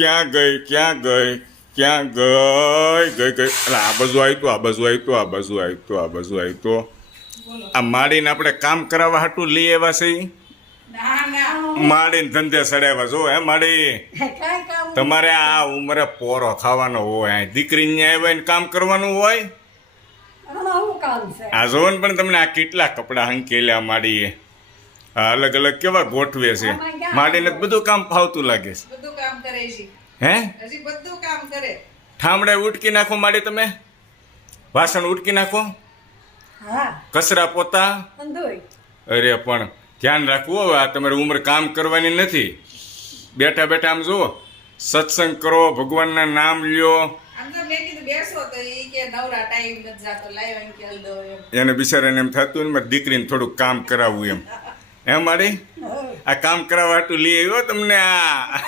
ક્યાં ગઈ ક્યાં ગઈ એટલે આ બાજુ આવ્યું આ બાજુ આવ્યું આ બાજુ આવ્યું આ બાજુ આવ્યું આ માડીને આપણે કામ કરાવવા હાટું લઈ આવ્યા છે ઈ? માડીને ધંધે સડાવ્યા જો હે માડી તમારે આ ઉંમરે પોરો ખાવાનો હોય આ દીકરીને આવ્યા ને કામ કરવાનું હોય આ જોવો ને પણ તમને આ કેટલા કપડા હંકેલ્યા માડીએ આ અલગ અલગ કેવા ગોઠવે છે માડીને બધું કામ ફાવતું લાગે છે બધું કામ કરે છે હે હજી બધું કામ કરે ઠામડે ઉટકી નાખો માડી તમે વાસણ ઉટકી નાખો કચરા પોતા અરે પણ ધ્યાન રાખવું હવે આ તમારી ઉંમર કામ કરવાની નથી બેઠા બેઠા આમ જુઓ સત્સંગ કરો ભગવાનના નામ લ્યો આમ તો મેં કીધું બેસો તો ઈ કે નવરા ટાઈમ નથી જાતો લાવ એમ કે દો એમ એને બિચારાને એમ થતું ને મારી દીકરીને થોડુંક કામ કરાવવું એમ મારી આ કામ કરાવવા હાટું લઈ આવ્યો તમને આ